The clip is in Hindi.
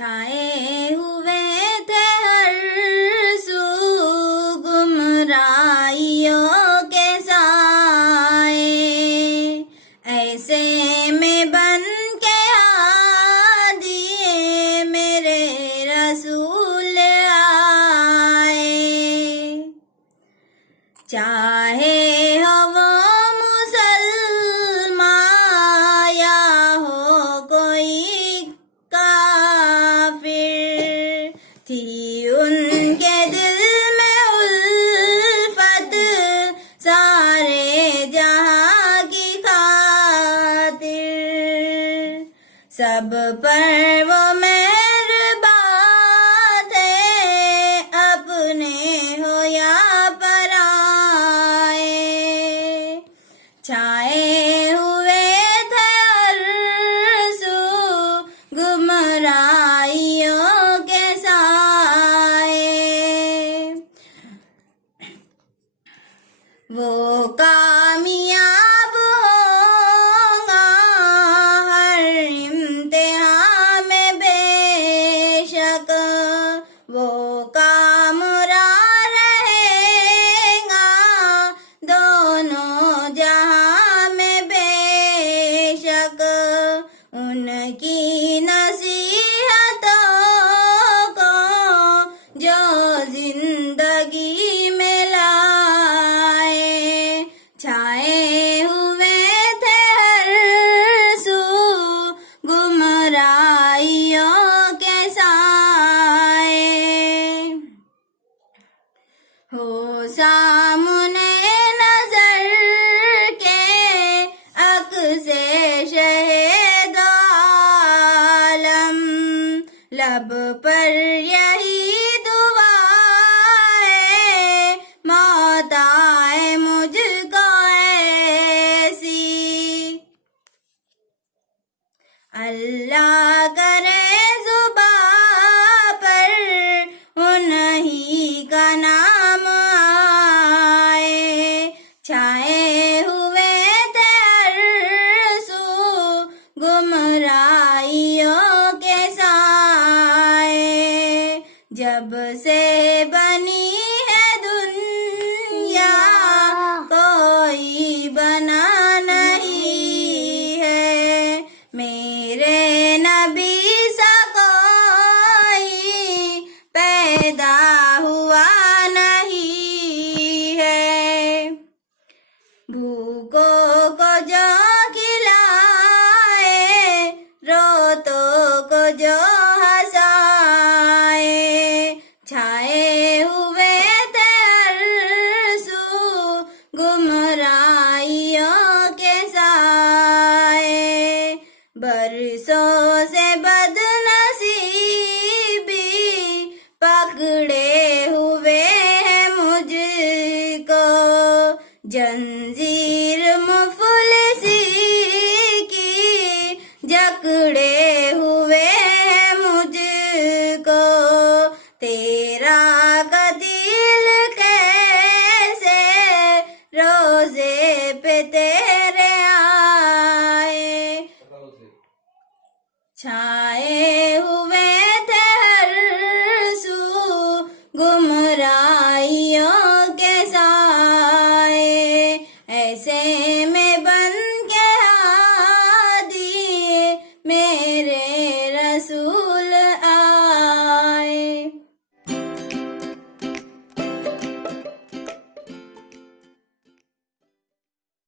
छाए हुए थे हर सू गुमराहियों के साए, ऐसे में बन के आ दिए मेरे रसूल आए। चाहे हो वो मुसलमान या हो कोई काफिर, थी उनके दिल में उल्फत सारे जहां की खातिर। सब पर वो मेहरबान थे, अपने हो या पराए। छाए हुए थे अरसू गुमराहियों के साए, वो कामयाब होगा हर इम्तिहान में बेशक, वो कामयाब रहेगा दोनों जहां में बेशक। उनकी नसीहतों को जो जिंदगी में लाए, छाए हुए थे हर सू गुमराहियों के साए। हो सामने नजर के अक्से शहीद आलम, लब पर यही दुआ है मौत आए मुझको ऐसी। अल्लाह करे जुबां पर उन्हीं का नाम आए, छाए हुए थे अरसू गुमराहियों के साए। जब से बनी है दुनिया कोई बना नहीं है, मेरे नबी सा कोई पैदा हुआ नहीं है। भूखों को जो खिलाए, रोतों को जो हंसाए, छाए हुए थे अरसू गुमराहियों के साए। बरसों से बदनसीबी पकड़े हुए हैं मुझको, जन